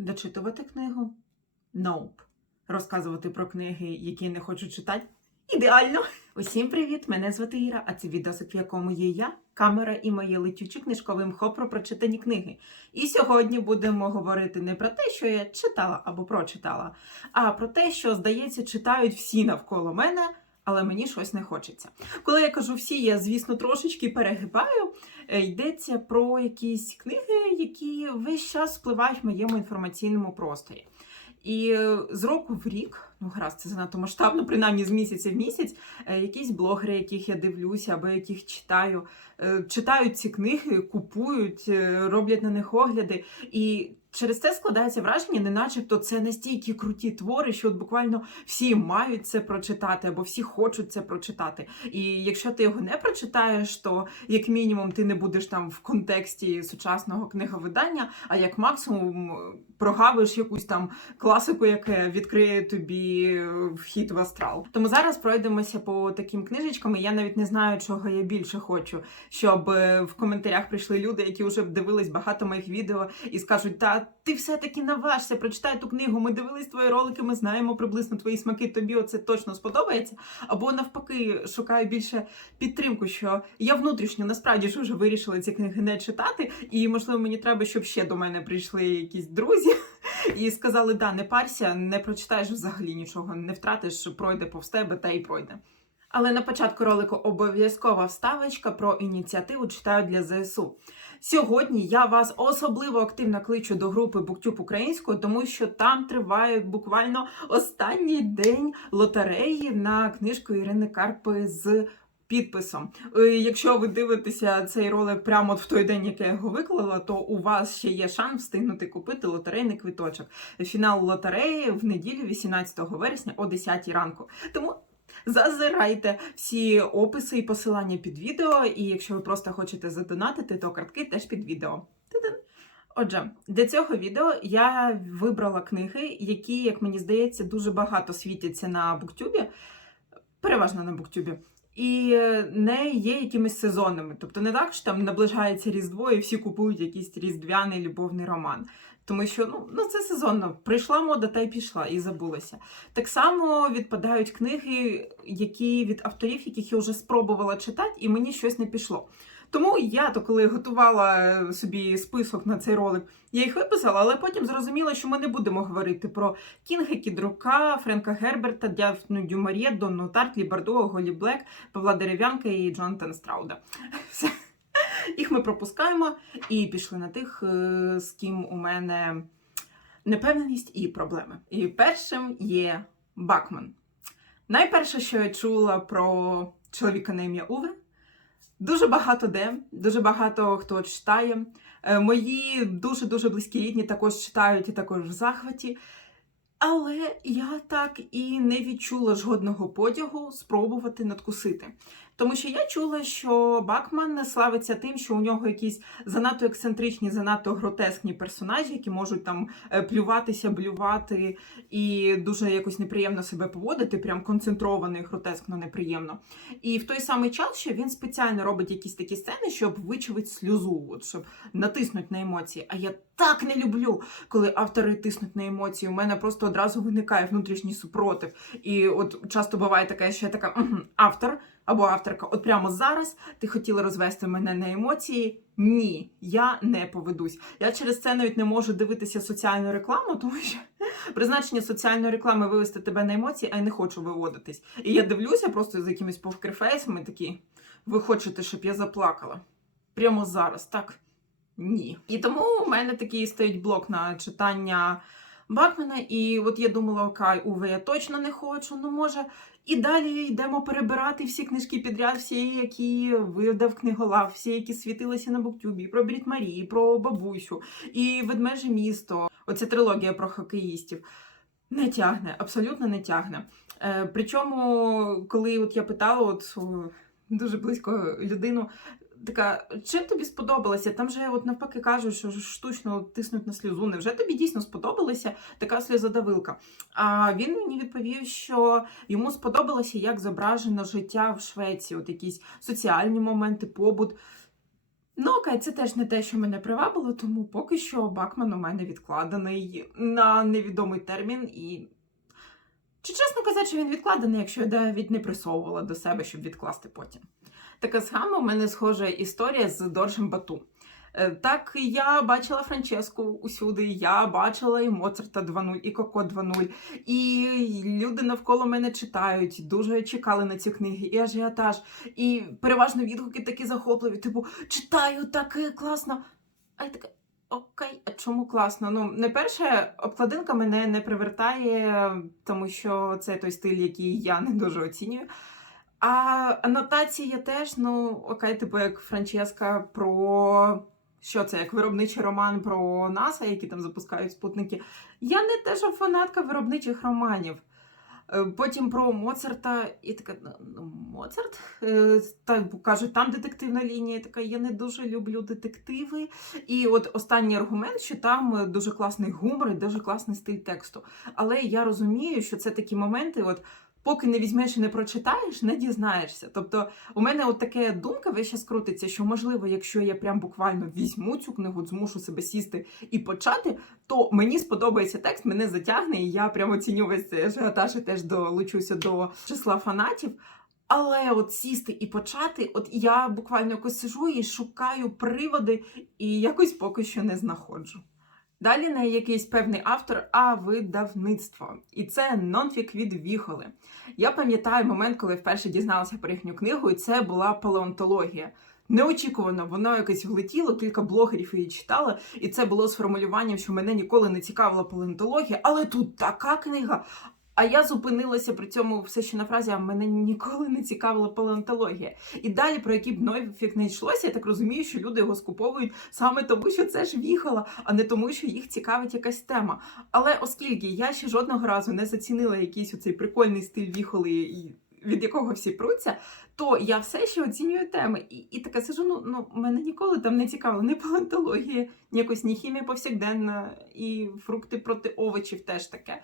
Дочитувати книгу? Nope. Розказувати про книги, які не хочу читати? Ідеально! Усім привіт! Мене звати Іра, а це відосик, в якому є я, камера і моє летюче книжкове мхо про прочитані книги. І сьогодні будемо говорити не про те, що я читала або прочитала, а про те, що, здається, читають всі навколо мене, але мені щось не хочеться. Коли я кажу всі, я, звісно, трошечки перегибаю. Е, Йдеться про якісь книги, які весь час впливають в моєму інформаційному просторі. І е, з року в рік, ну гаразд, це занадто масштабно, принаймні з місяця в місяць, е, якісь блогери, яких я дивлюся або яких читаю, читають ці книги, купують, роблять на них огляди. І через це складається враження, не начебто це настільки круті твори, що от буквально всі мають це прочитати, або всі хочуть це прочитати. І якщо ти його не прочитаєш, то як мінімум ти не будеш там в контексті сучасного книговидання, а як максимум прогавиш якусь там класику, яке відкриє тобі вхід в астрал. Тому зараз пройдемося по таким книжечкам. і Я навіть не знаю, чого я більше хочу, щоб е, в коментарях прийшли люди, які вже дивились багато моїх відео і скажуть: Та ти все-таки наважся, прочитай ту книгу. Ми дивились твої ролики, ми знаємо приблизно твої смаки. Тобі оце точно сподобається. Або навпаки, шукаю більше підтримку, що я внутрішньо насправді ж вже вирішила ці книги не читати, і можливо мені треба, щоб ще до мене прийшли якісь друзі і сказали: да, не парся, не прочитаєш взагалі нічого, не втратиш, пройде повз тебе та й пройде. Але на початку ролику обов'язкова вставочка про ініціативу читаю для ЗСУ. Сьогодні я вас особливо активно кличу до групи BookTube українською, тому що там триває буквально останній день лотереї на книжку Ірини Карпи з підписом. Е, Якщо ви дивитеся цей ролик прямо в той день, як я його виклала, то у вас ще є шанс встигнути купити лотерейний квиточок. Фінал лотереї в неділю, 18 вересня о 10 ранку. Тому Зазирайте всі описи і посилання під відео, і якщо ви просто хочете задонатити, то картки теж під відео. Отже, для цього відео я вибрала книги, які, як мені здається, дуже багато світяться на буктюбі, переважно на буктюбі, і не є якимись сезонними. Тобто не так, що там наближається Різдво і всі купують якийсь різдвяний любовний роман. Тому що ну, ну це сезонно. Прийшла мода та й пішла, і забулася. Так само відпадають книги, які від авторів, яких я вже спробувала читати, і мені щось не пішло. Тому я то, коли готувала собі список на цей ролик, я їх виписала, але потім зрозуміла, що ми не будемо говорити про Кінга, Кідрука, Френка Герберта, Дяфну Дюмарє, Донну Тартлі, Бардо, Голі Блек, Павла Дерев'янка і Джонатан Страуда. Все. Їх ми пропускаємо і пішли на тих, е, з ким у мене непевненість і проблеми. І першим є Бакман. Найперше, що я чула про чоловіка на ім'я Уве, дуже багато де, дуже багато хто читає. Е, Мої дуже-дуже близькі рідні також читають і також в захваті. Але я так і не відчула жодного подягу спробувати надкусити. Тому що я чула, що Бакман славиться тим, що у нього якісь занадто ексцентричні, занадто гротескні персонажі, які можуть там е, плюватися, блювати і дуже якось неприємно себе поводити, прям концентровано і гротескно неприємно. І в той самий час, що він спеціально робить якісь такі сцени, щоб вичавити сльозу, от, щоб натиснуть на емоції. А я так не люблю, коли автори тиснуть на емоції. У мене просто одразу виникає внутрішній супротив. І от часто буває таке, що я така «Мгм, автор або авторка, от прямо зараз ти хотіла розвести мене на емоції. Ні, я не поведусь. Я через це навіть не можу дивитися соціальну рекламу, тому що призначення соціальної реклами вивести тебе на емоції, а я не хочу виводитись. І я дивлюся просто з якимись повкерфейсами такі. Ви хочете, щоб я заплакала? Прямо зараз, так? Ні. І тому у мене такий стоїть блок на читання Бакмана. І от я думала, окей, Уве, я точно не хочу. Ну, може, і далі йдемо перебирати всі книжки підряд, всі, які видав книголав, всі, які світилися на Буктюбі, про Брід Марії, про бабусю, і ведмеже місто. Оця трилогія про хокеїстів. Не тягне, абсолютно не тягне. Е, причому, коли от я питала, от дуже близько людину, така, чим тобі сподобалося? Там же от навпаки кажуть, що штучно тиснуть на сльозу. Невже тобі дійсно сподобалася така сльозодавилка? А він мені відповів, що йому сподобалося, як зображено життя в Швеції, от якісь соціальні моменти, побут. Ну, окей, це теж не те, що мене привабило, тому поки що Бакман у мене відкладений на невідомий термін і. Чи чесно казати, що він відкладений, якщо я навіть не присовувала до себе, щоб відкласти потім. Така сама у мене схожа історія з Доржем Бату. Е, Так, я бачила Франческу усюди, я бачила і Моцарта 2.0, і Коко 2.0, і люди навколо мене читають, дуже чекали на ці книги, і ажіотаж, і переважно відгуки такі захопливі, типу, читаю так класно. А я така, окей, а чому класно? Ну, не перше, обкладинка мене не привертає, тому що це той стиль, який я не дуже оцінюю. А анотації теж, ну, окей, типу, як Франческа про. Що це, як виробничий роман про НАСА, які там запускають спутники. Я не теж фанатка виробничих романів. Е, Потім про Моцарта, і така, ну, ну, Моцарт, Е, так кажуть, там детективна лінія. Така, я не дуже люблю детективи. І от останній аргумент, що там дуже класний гумор і дуже класний стиль тексту. Але я розумію, що це такі моменти, от. Поки не візьмеш і не прочитаєш, не дізнаєшся. Тобто, у мене от така думка весь час крутиться, що можливо, якщо я прям буквально візьму цю книгу, змушу себе сісти і почати, то мені сподобається текст, мене затягне, і я прямо ціню весь цей ажіотаж і теж долучуся до числа фанатів. Але от сісти і почати, от я буквально якось сижу і шукаю приводи, і якось поки що не знаходжу. Далі не якийсь певний автор, а видавництво. І це нонфік від Віхоли. Я пам'ятаю момент, коли вперше дізналася про їхню книгу, і це була палеонтологія. Неочікувано, воно якось влетіло, кілька блогерів її читали, і це було з формулюванням, що мене ніколи не цікавила палеонтологія, але тут така книга. А я зупинилася при цьому все ще на фразі, а мене ніколи не цікавила палеонтологія. І далі, про який б Нойфік не йшлося, я так розумію, що люди його скуповують саме тому, що це ж віхала, а не тому, що їх цікавить якась тема. Але оскільки я ще жодного разу не зацінила якийсь оцей прикольний стиль віхоли, і від якого всі пруться, то я все ще оцінюю теми. І, і така сижу, ну, ну мене ніколи там не цікавило ні палеонтологія, ні якось ні хімія повсякденна, і фрукти проти овочів теж таке.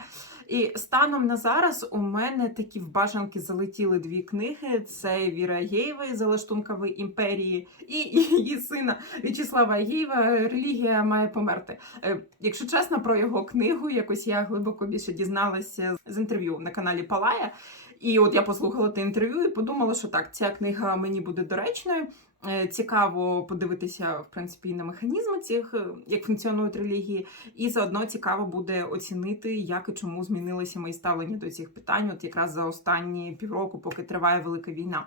І станом на зараз у мене такі в бажанки залетіли дві книги: це Віра Агєєва із Залаштункової імперії і її сина В'ячеслава Агєєва Релігія має померти. Е, Якщо чесно, про його книгу якось я глибоко більше дізналася з інтерв'ю на каналі Палая. І от я послухала те інтерв'ю і подумала, що так, ця книга мені буде доречною. Е, Цікаво подивитися, в принципі, на механізми цих, е, як функціонують релігії, і заодно цікаво буде оцінити, як і чому змінилися мої ставлення до цих питань, от якраз за останні півроку, поки триває велика війна.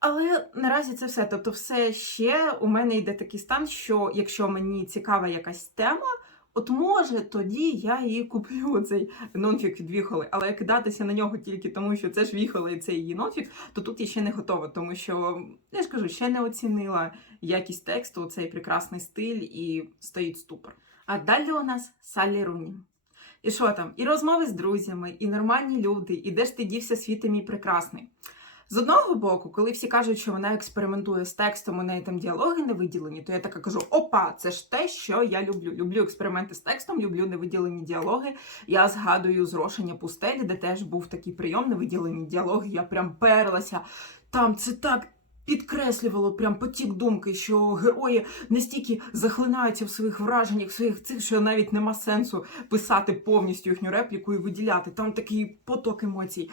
Але наразі це все. Тобто, все ще у мене йде такий стан, що якщо мені цікава якась тема, от може тоді я і куплю цей нонфік від Віхоли. Але кидатися на нього тільки тому, що це ж Віхола і це її нонфік, то тут я ще не готова, тому що я ж кажу, ще не оцінила якість тексту, цей прекрасний стиль і стоїть ступор. А далі у нас Саллі Руні. І що там? І розмови з друзями, і нормальні люди, і де ж ти дівся світи мій прекрасний. З одного боку, коли всі кажуть, що вона експериментує з текстом, у неї там діалоги не виділені, то я така кажу: опа, це ж те, що я люблю. Люблю експерименти з текстом, люблю невиділені діалоги. Я згадую зрошення пустелі, де теж був такий прийом, невиділені діалоги. Я прям перлася. Там це так. Підкреслювало прям потік думки, що герої настільки захлинаються в своїх враженнях, в своїх цих, що навіть нема сенсу писати повністю їхню репліку і виділяти. Там такий поток емоцій.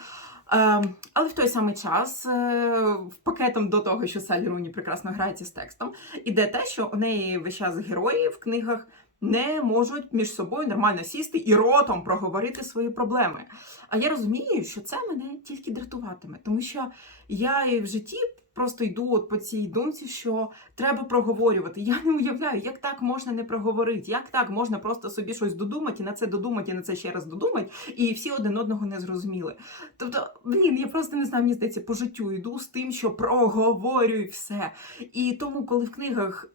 Е, але в той самий час, е, пакетом до того, що Салі Руні прекрасно грається з текстом, іде те, що у неї весь час герої в книгах не можуть між собою нормально сісти і ротом проговорити свої проблеми. А я розумію, що це мене тільки дратуватиме, тому що я і в житті. Просто йду от по цій думці, що треба проговорювати. Я не уявляю, як так можна не проговорити, як так можна просто собі щось додумати, і на це додумати, і на це ще раз додумати, і всі один одного не зрозуміли. Тобто, блін, я просто не знаю, мені здається, по життю йду з тим, що проговорюй все. І тому, коли в книгах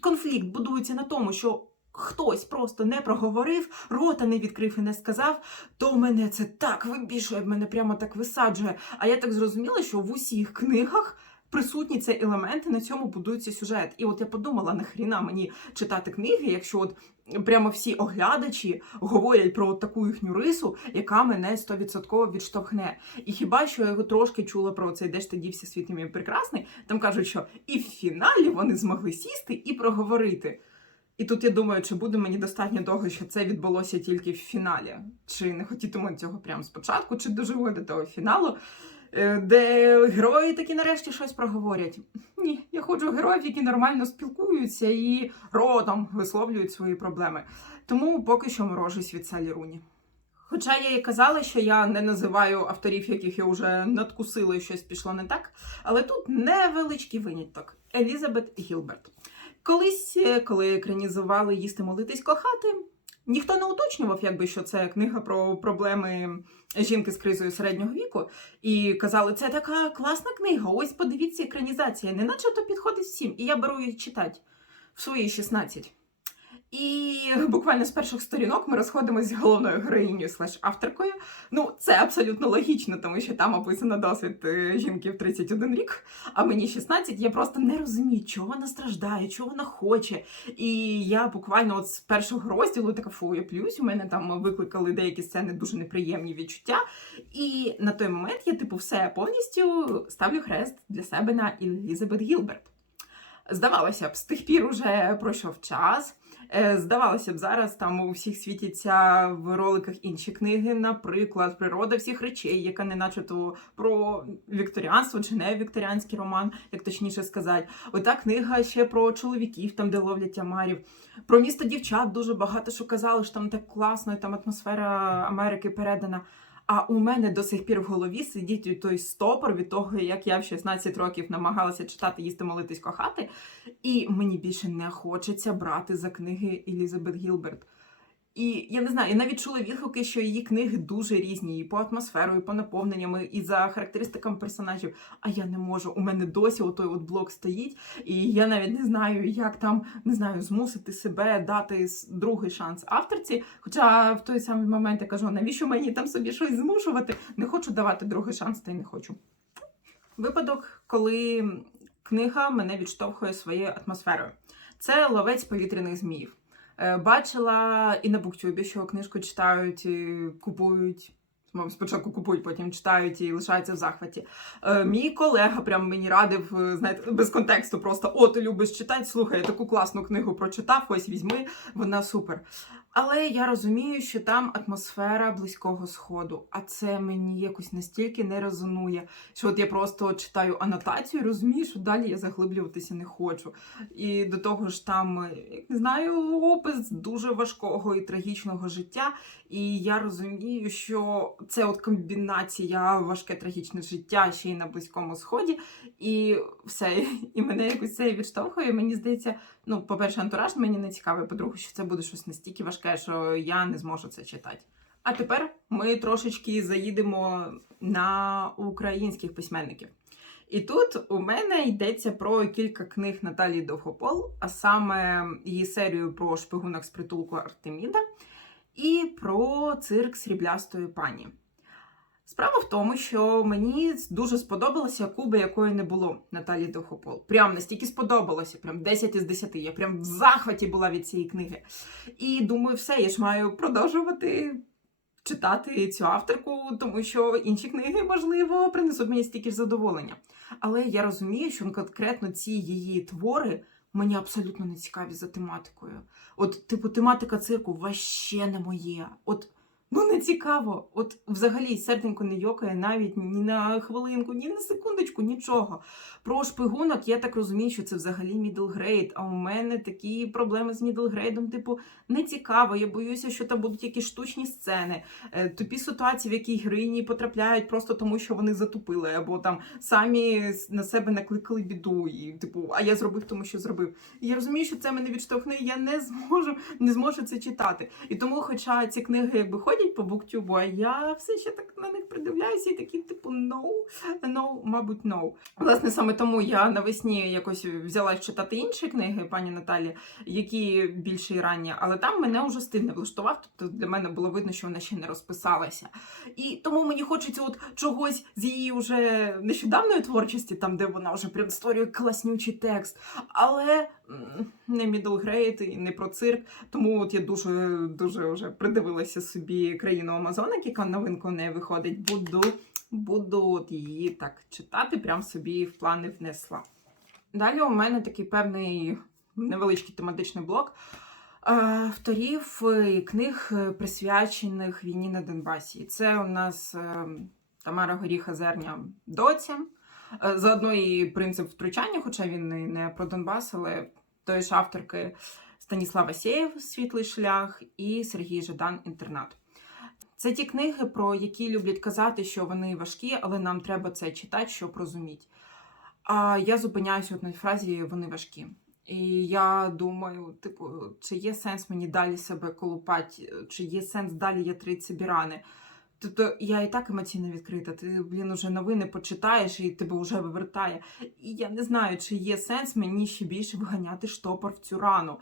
конфлікт будується на тому, що хтось просто не проговорив, рота не відкрив і не сказав, то мене це так вибішує, мене прямо так висаджує. А я так зрозуміла, що в усіх книгах присутні ці елементи, на цьому будується сюжет. І от я подумала, нахріна мені читати книги, якщо от прямо всі оглядачі говорять про от таку їхню рису, яка мене 100% відштовхне. І хіба що я його трошки чула про цей де ж ти дівся світ мій прекрасний, там кажуть, що і в фіналі вони змогли сісти і проговорити. І тут я думаю, чи буде мені достатньо того, що це відбулося тільки в фіналі, чи не хотітимуть цього прямо спочатку, чи доживу до того фіналу, де герої таки нарешті щось проговорять. Ні, я хочу героїв, які нормально спілкуються і ротом висловлюють свої проблеми. Тому поки що морожусь від Салі Руні. Хоча я і казала, що я не називаю авторів, яких я вже надкусила і щось пішло не так, але тут невеличкий виняток Елізабет Гілберт. Колись, е, коли екранізували їсти молитись кохати, ніхто не уточнював, якби що це книга про проблеми жінки з кризою середнього віку. І казали, це така класна книга. Ось подивіться, екранізація, не наче то підходить всім. І я беру її читати в свої 16. І буквально з перших сторінок ми розходимося з головною героїнею слеш авторкою. Ну, це абсолютно логічно, тому що там описано досвід е, жінки в 31 рік, а мені 16. Я просто не розумію, чого вона страждає, чого вона хоче. І я буквально от з першого розділу така фу, я плюсь. У мене там викликали деякі сцени дуже неприємні відчуття. І на той момент я, типу, все повністю ставлю хрест для себе на Елізабет Гілберт. Здавалося б, з тих пір уже пройшов час. Е, Здавалося б, зараз там у всіх світяться в роликах інші книги, наприклад, природа всіх речей, яка не начебто про вікторіанство чи не вікторіанський роман, як точніше сказати. Ота книга ще про чоловіків, там де ловлять амарів. Про місто дівчат дуже багато що казали, що там так класно, і там атмосфера Америки передана. А у мене до сих пір в голові сидіть той стопор від того, як я в 16 років намагалася читати, їсти, молитись, кохати. І мені більше не хочеться брати за книги Елізабет Гілберт. І я не знаю, я навіть чула відгуки, що її книги дуже різні і по атмосферу, і по наповненням, і за характеристиками персонажів. А я не можу. У мене досі отой от блок стоїть, і я навіть не знаю, як там не знаю, змусити себе дати другий шанс авторці. Хоча в той самий момент я кажу, навіщо мені там собі щось змушувати? Не хочу давати другий шанс, та й не хочу. Випадок, коли книга мене відштовхує своєю атмосферою. Це ловець повітряних зміїв. Е, Бачила і на Буктюбі, що книжку читають, і купують. Спочатку купують, потім читають і лишаються в захваті. Е, мій колега прям мені радив, е, знаєте, без контексту, просто о, ти любиш читати. Слухай, я таку класну книгу прочитав, ось візьми, вона супер. Але я розумію, що там атмосфера близького сходу, а це мені якось настільки не резонує, що от я просто читаю анотацію, розумію, що далі я заглиблюватися не хочу. І до того ж, там е, не знаю, опис дуже важкого і трагічного життя. І я розумію, що це от комбінація важке трагічне життя ще й на близькому сході, і все, і мене якось це відштовхує. Мені здається, ну, по-перше, антураж мені не цікавий, по-друге, що це буде щось настільки важке, що я не зможу це читати. А тепер ми трошечки заїдемо на українських письменників. І тут у мене йдеться про кілька книг Наталії Довгопол, а саме її серію про шпигунок з притулку Артеміда і про цирк сріблястої пані. Справа в тому, що мені дуже сподобалася Куба, якої не було Наталії Довгопол. Прям настільки сподобалося, прям 10 із 10. Я прям в захваті була від цієї книги. І думаю, все, я ж маю продовжувати читати цю авторку, тому що інші книги, можливо, принесуть мені стільки ж задоволення. Але я розумію, що конкретно ці її твори мені абсолютно не цікаві за тематикою. От, типу, тематика цирку ваще не моє. От Ну, не цікаво. От взагалі серденько не йокає навіть ні на хвилинку, ні на секундочку, нічого. Про шпигунок я так розумію, що це взагалі grade, а у мене такі проблеми з grade, типу, не цікаво. Я боюся, що там будуть якісь штучні сцени, е, тупі ситуації, в які героїні потрапляють просто тому, що вони затупили, або там самі на себе накликали біду, і типу, а я зробив тому, що зробив. І я розумію, що це мене відштовхне, я не зможу, не зможу це читати. І тому, хоча ці книги якби ходять по буктюбу, а я все ще так на них придивляюся і такі, типу, no, no, мабуть, no. Власне, саме тому я навесні якось взялась читати інші книги пані Наталі, які більше і ранні, але там мене вже стиль не влаштував. Тобто для мене було видно, що вона ще не розписалася. І тому мені хочеться от чогось з її вже нещодавної творчості, там де вона вже прям створює класнючий текст, але не middle і не про цирк. Тому от я дуже дуже вже придивилася собі країну Амазонок, яка новинку не виходить. Буду, буду от її так читати, прям собі в плани внесла. Далі у мене такий певний невеличкий тематичний блок е, авторів книг, е, присвячених війні на Донбасі. Це у нас е, Тамара Горіха Зерня Доця. Заодно і принцип втручання, хоча він не про Донбас, але тої ж авторки Станіслава Сєєв Світлий шлях і Сергій Жадан Інтернат. Це ті книги, про які люблять казати, що вони важкі, але нам треба це читати, щоб розуміти. А я зупиняюся от на фразі вони важкі. І я думаю, типу, чи є сенс мені далі себе колупати, чи є сенс далі ятрити собі рани. Тобто я і так емоційно відкрита. Ти, блін, уже новини почитаєш і тебе вже вивертає. І я не знаю, чи є сенс мені ще більше виганяти штопор в цю рану.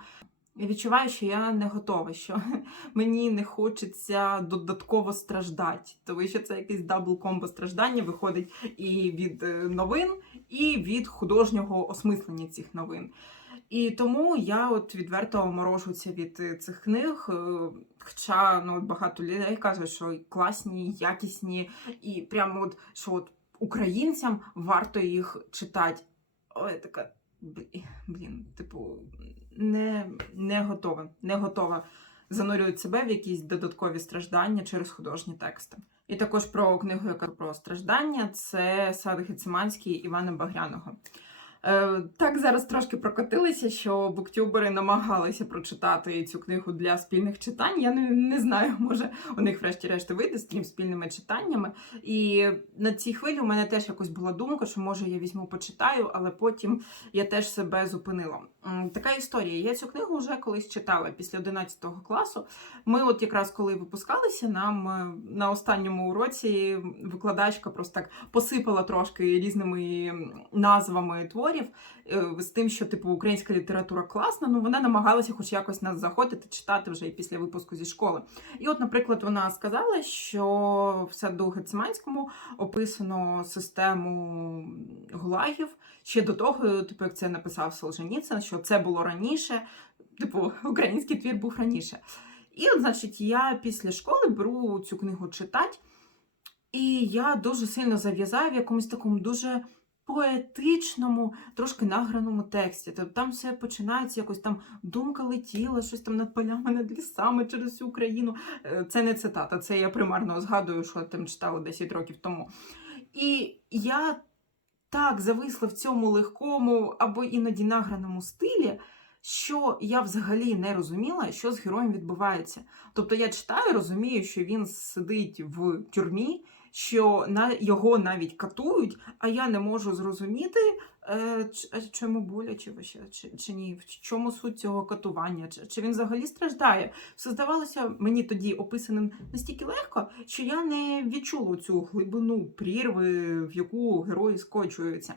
Я відчуваю, що я не готова, що мені не хочеться додатково страждати, тому що це якийсь дабл комбо страждання виходить і від е, новин, і від художнього осмислення цих новин. І тому я от відверто морожуся від е, цих книг. Хоча ну, багато людей кажуть, що класні, якісні, і прямо от що от українцям варто їх читати. Ой, я така блі- блін, типу, не, не готова, не готова занурювати себе в якісь додаткові страждання через художні тексти. І також про книгу, яка про страждання, це сад Гециманський Івана Багряного. Е, так зараз трошки прокотилися, що буктюбери намагалися прочитати цю книгу для спільних читань. Я не, не знаю, може у них врешті-решт вийде тим спільними читаннями. І на цій хвилі у мене теж якось була думка, що може я візьму почитаю, але потім я теж себе зупинила. Така історія. Я цю книгу вже колись читала після 11 класу. Ми, от якраз коли випускалися, нам е, на останньому уроці викладачка просто так посипала трошки різними назвами творів е, з тим, що типу українська література класна. Ну вона намагалася, хоч якось нас заходити, читати вже і після випуску зі школи. І, от, наприклад, вона сказала, що в саду Гециманському описано систему гулагів ще до того, типу, як це написав Солженіцин, що це було раніше. Типу, український твір був раніше. І, от, значить, я після школи беру цю книгу читати, і я дуже сильно зав'язаю в якомусь такому дуже поетичному, трошки награному тексті. Тобто там все починається якось там думка летіла, щось там над полями, над лісами через всю Україну. Е, Це не цитата, це я примарно згадую, що там читала 10 років тому. І я так зависла в цьому легкому або іноді награному стилі, що я взагалі не розуміла, що з героєм відбувається. Тобто я читаю, розумію, що він сидить в тюрмі, що на його навіть катують, а я не можу зрозуміти, е, чому боляче чи, чи ні, в чому суть цього катування, чи, чи він взагалі страждає. Все здавалося мені тоді описаним настільки легко, що я не відчула цю глибину прірви, в яку герої скочуються.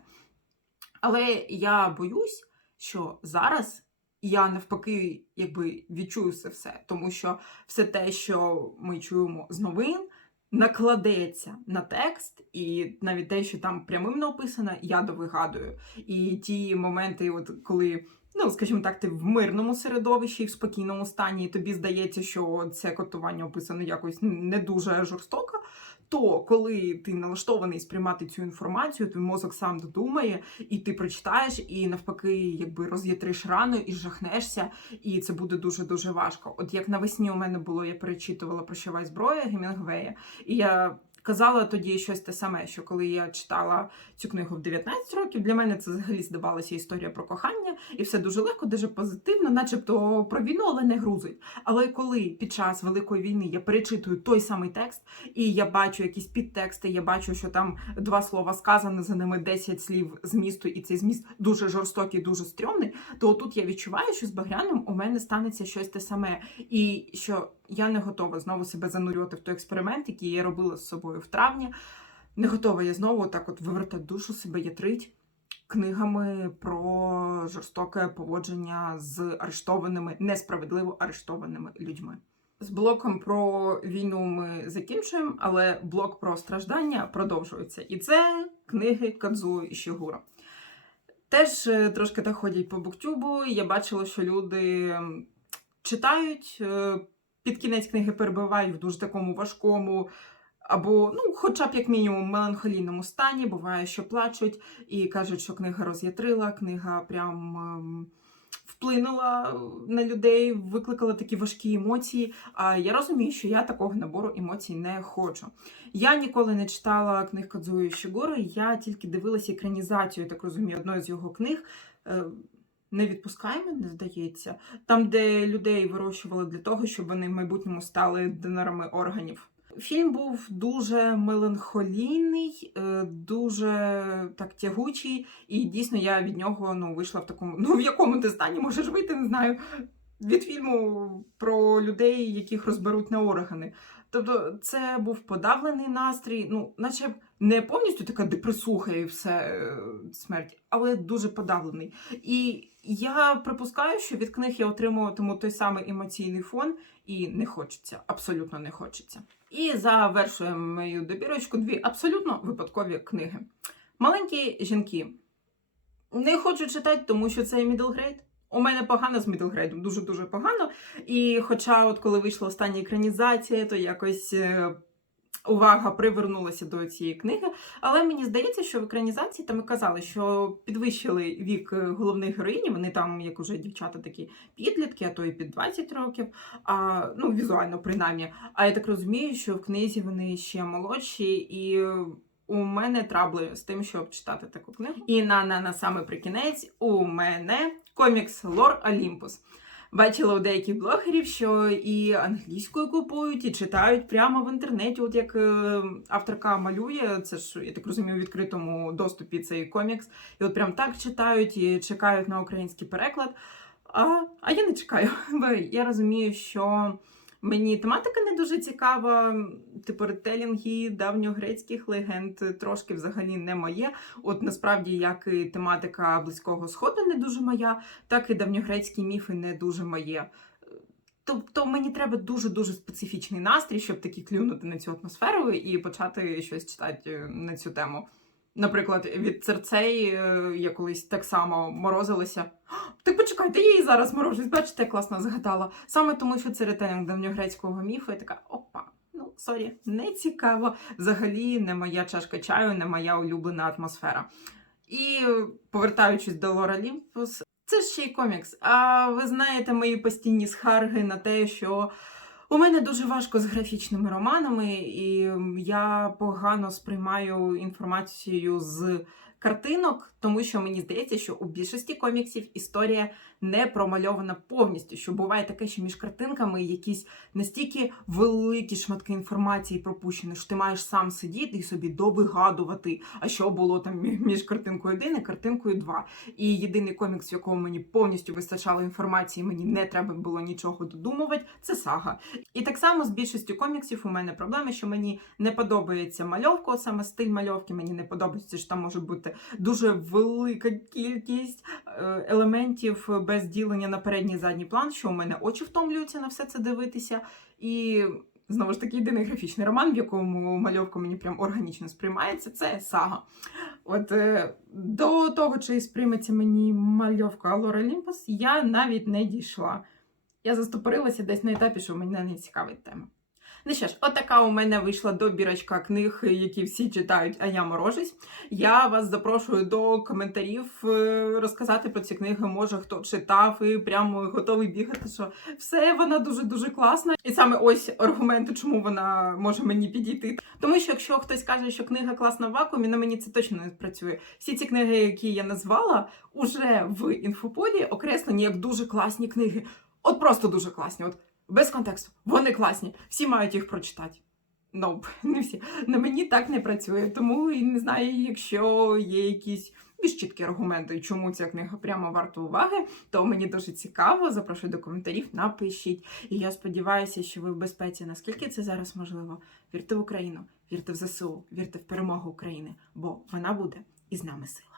Але я боюсь, що зараз я навпаки якби відчую це все, тому що все те, що ми чуємо з новин, накладеться на текст, і навіть те, що там прямим написано, я довигадую. І ті моменти, от коли. Ну, скажімо так, ти в мирному середовищі в спокійному стані, і тобі здається, що це котування описано якось не дуже жорстоко. То коли ти налаштований сприймати цю інформацію, твій мозок сам додумає, і ти прочитаєш, і навпаки, якби роз'ятриш рану і жахнешся, і це буде дуже дуже важко. От як навесні у мене було, я перечитувала прощова зброя Гемінгвея, і я. Казала тоді щось те саме, що коли я читала цю книгу в 19 років, для мене це взагалі здавалося історія про кохання, і все дуже легко, дуже позитивно, начебто про війну, але не грузить. Але коли під час Великої війни я перечитую той самий текст, і я бачу якісь підтексти, я бачу, що там два слова сказано, за ними 10 слів змісту, і цей зміст дуже жорстокий, дуже стрьомний, то тут я відчуваю, що з Багряним у мене станеться щось те саме. І що я не готова знову себе занурювати в той експеримент, який я робила з собою в травні. Не готова я знову так от вивертати душу, себе ятрить книгами про жорстоке поводження з арештованими, несправедливо арештованими людьми. З блоком про війну ми закінчуємо, але блок про страждання продовжується. І це книги Кадзуо Ішігура. Теж е, трошки так ходять по буктюбу. Я бачила, що люди читають, е, під кінець книги перебувають в дуже такому важкому. Або, ну, хоча б як мінімум, меланхолійному стані, буває, що плачуть і кажуть, що книга роз'ятрила, книга прям ем, вплинула на людей, викликала такі важкі емоції. А я розумію, що я такого набору емоцій не хочу. Я ніколи не читала книг Кадзуї Шігори, я тільки дивилася екранізацію, так розумію, одної з його книг. Е, Не відпускаємо, не здається, там, де людей вирощували для того, щоб вони в майбутньому стали донорами органів. Фільм був дуже меланхолійний, е, дуже так тягучий, і дійсно я від нього ну, вийшла в такому. Ну в якому ти стані можеш вийти, не знаю. Від фільму про людей, яких розберуть на органи. Тобто, це був подавлений настрій, ну, наче не повністю така депресуха і все е, смерть, але дуже подавлений. І я припускаю, що від книг я отримуватиму той самий емоційний фон, і не хочеться, абсолютно не хочеться. І завершуємо мою добірочку дві абсолютно випадкові книги. Маленькі жінки. Не хочу читати, тому що це grade. У мене погано з grade, дуже-дуже погано. І хоча, от коли вийшла остання екранізація, то якось е, увага привернулася до цієї книги. Але мені здається, що в екранізації там і казали, що підвищили вік е, головних героїнь. Вони там, як уже дівчата, такі підлітки, а то і під 20 років. А, ну, візуально, принаймні. А я так розумію, що в книзі вони ще молодші і. У мене трабли з тим, щоб читати таку книгу. І на, на, на саме прикінець у мене комікс Лор Олімпус. Бачила у деяких блогерів, що і англійською купують, і читають прямо в інтернеті. От як е, авторка малює, це ж я так розумію, у відкритому доступі цей комікс. І от прям так читають і чекають на український переклад. А, а я не чекаю, я розумію, що мені тематика не дуже цікава. Типу ретелінги давньогрецьких легенд трошки взагалі не моє. От насправді, як і тематика близького сходу не дуже моя, так і давньогрецькі міфи не дуже моє. Тобто мені треба дуже дуже специфічний настрій, щоб таки клюнути на цю атмосферу і почати щось читати на цю тему. Наприклад, від Церцей е, я колись так само морозилася. Так почекайте, я її зараз морожусь. Бачите, я класно згадала. Саме тому, що це ретелінг давньогрецького міфу, я така опа. Ну, сорі, не цікаво. Взагалі не моя чашка чаю, не моя улюблена атмосфера. І повертаючись до Лора Лімпус, це ще й комікс. А ви знаєте мої постійні схарги на те, що у мене дуже важко з графічними романами, і я погано сприймаю інформацію з картинок, тому що мені здається, що у більшості коміксів історія не промальована повністю. Що буває таке, що між картинками якісь настільки великі шматки інформації пропущені, що ти маєш сам сидіти і собі довигадувати, а що було там між картинкою 1 і картинкою 2. І єдиний комікс, в якому мені повністю вистачало інформації, мені не треба було нічого додумувати, це сага. І так само з більшістю коміксів у мене проблеми, що мені не подобається мальовка, саме стиль мальовки, мені не подобається, що там може бути дуже велика кількість е, елементів без ділення на передній і задній план, що у мене очі втомлюються на все це дивитися. І знову ж таки єдиний графічний роман, в якому мальовка мені прям органічно сприймається, це сага. От е, до того, чи сприйметься мені мальовка Лора Олімпус, я навіть не дійшла. Я застопорилася десь на етапі, що мене не цікавить тема. Ну що ж, отака у мене вийшла добірочка книг, які всі читають, а я морожусь. Я вас запрошую до коментарів е, розказати про ці книги. Може хто читав і прямо готовий бігати, що все вона дуже дуже класна. І саме ось аргументи, чому вона може мені підійти. Тому що якщо хтось каже, що книга класна в вакуумі, на мені це точно не спрацює. Всі ці книги, які я назвала, уже в інфополі окреслені як дуже класні книги. От просто дуже класні. От без контексту. Вони класні. Всі мають їх прочитати. Ну, не всі. На мені так не працює. Тому і не знаю, якщо є якісь більш чіткі аргументи, чому ця книга прямо варта уваги, то мені дуже цікаво. Запрошую до коментарів, напишіть. І я сподіваюся, що ви в безпеці, наскільки це зараз можливо. Вірте в Україну, вірте в ЗСУ, вірте в перемогу України, бо вона буде і з нами сила.